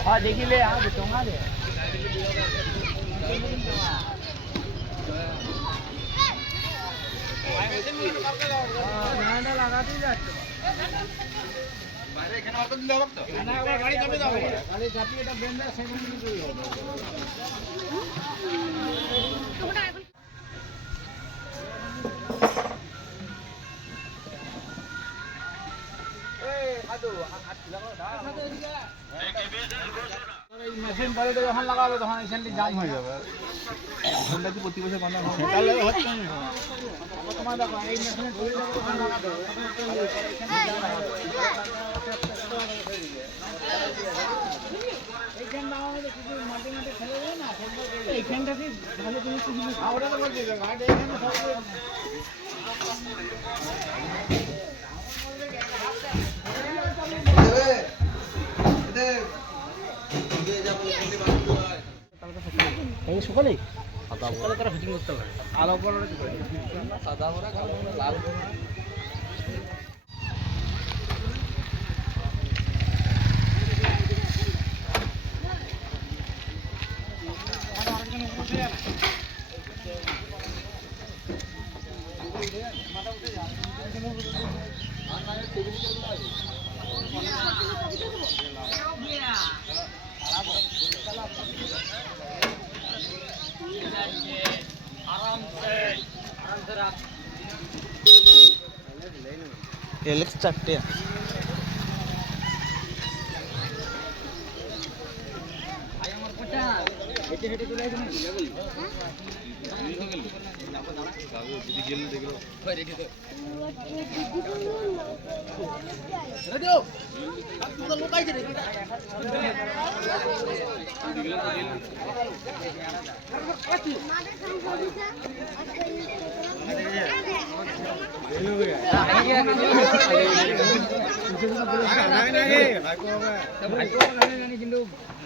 हाँ देखी ले हाँ दिखाऊंगा दे লাগাতে যাচ্ছে বাইরে এখানে অত দিলে হবে তো না গাড়ি চাপে দাও গাড়ি চাপিয়ে এটা বেঁধে সেখানে নিয়ে যাও এই আদু লাগাও দাও এই মেশিন বাড়িতে যখন লাগাবে তখন এই সেন্টি জাম হয়ে যাবে ঘন্টা কি প্রতি বছর বন্ধ হয় তাহলে হচ্ছে না তোমার দেখো এই মেশিনে ধরে যখন লাগাবে এইখানটা আমাদের কিছু মাটি মাটি ফেলে দেয় না এইখানটা কি ভালো জিনিস কিছু ওটা তো বলছি গাড়ি এখানে সব এই সকালে সকালে তারা ফিটিং করতে পারে আলো পড়া সাদা পড়া কালো পড়া লাল পড়া एलेक्स चाटे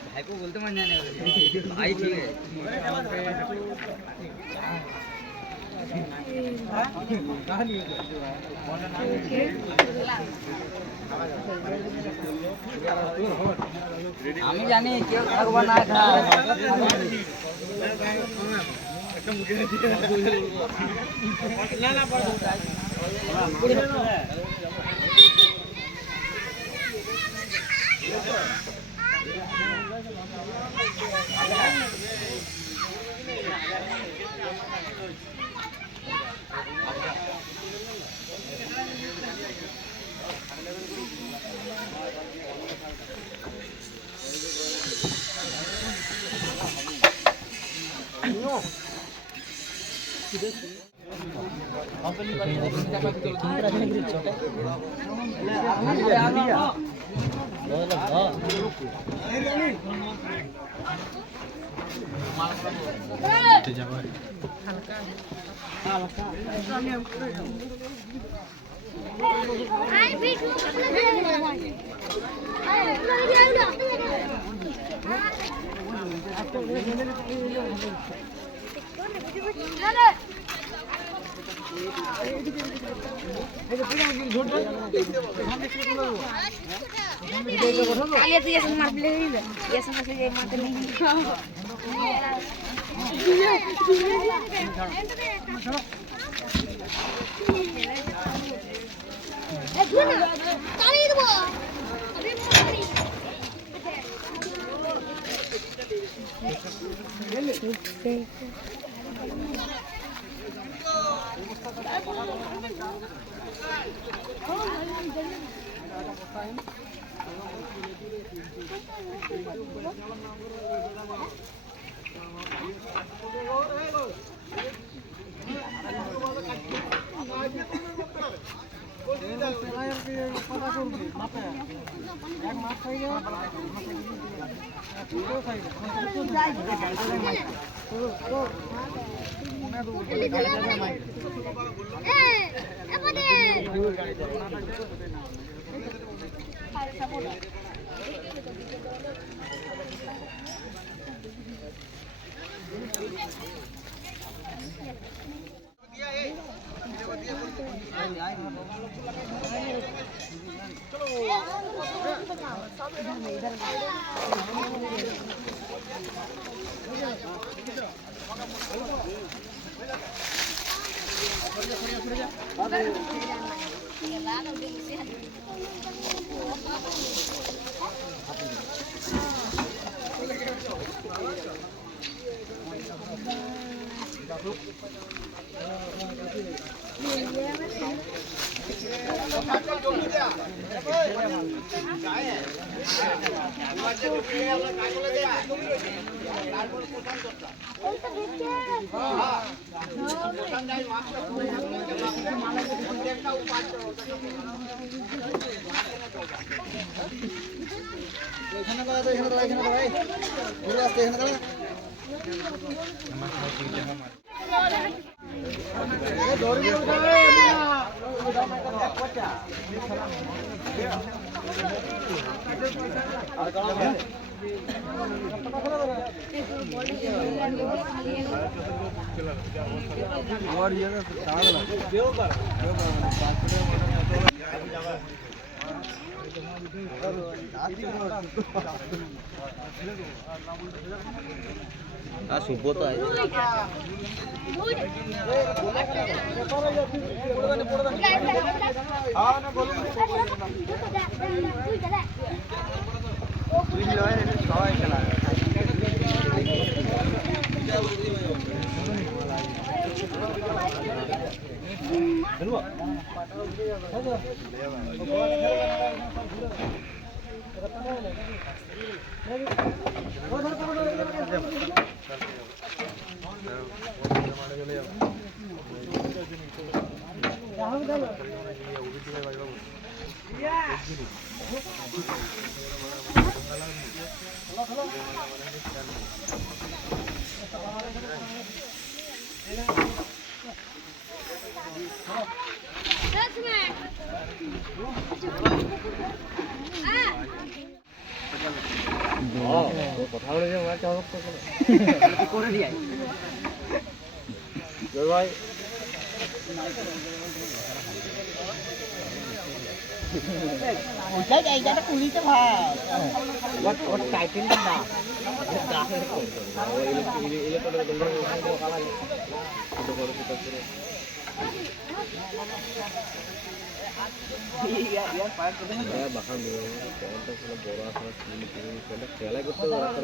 भाई को बोलते मन जाने भाई ठीक है আমি জানি কেউ থাকবা না না না সুব্রত আছে কথা বলে করে দিয়ে ভাই ওইটা জায়গাটা কুড়িতে ভাব ওর টাইটেলটা না খেলা করতে যাবো